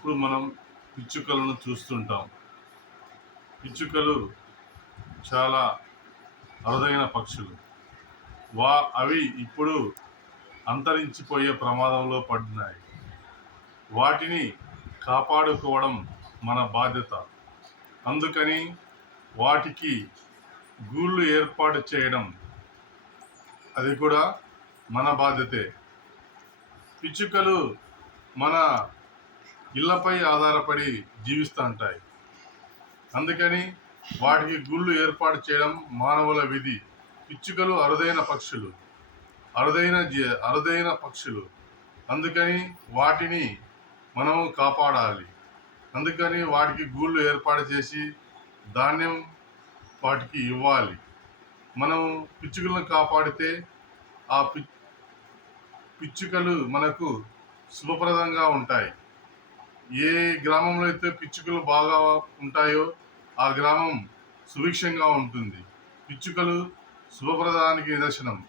ఇప్పుడు మనం పిచ్చుకలను చూస్తుంటాం. పిచ్చుకలు చాలా అరుదైన పక్షులు. వా అవి ఇప్పుడు అంతరించిపోయే ప్రమాదంలో పడుతున్నాయి. వాటిని కాపాడుకోవడం మన బాధ్యత. అందుకని వాటికి గూళ్ళు ఏర్పాటు చేయడం అది కూడా మన బాధ్యతే. పిచ్చుకలు మన ఇళ్లపై ఆధారపడి జీవిస్తుంటాయి. అందుకని వాటికి గూళ్ళు ఏర్పాటు చేయడం మానవుల విధి. పిచ్చుకలు అరుదైన పక్షులు. అందుకని వాటిని మనము కాపాడాలి. అందుకని వాటికి గూళ్ళు ఏర్పాటు చేసి ధాన్యం వాటికి ఇవ్వాలి. మనం పిచ్చుకలను కాపాడితే ఆ పిచ్చుకలు మనకు శుభప్రదంగా ఉంటాయి. ఏ గ్రామంలో అయితే పిచ్చుకలు బాగా ఉంటాయో ఆ గ్రామం సుభిక్షంగా ఉంటుంది. పిచ్చుకలు శుభప్రదానికి నిదర్శనం.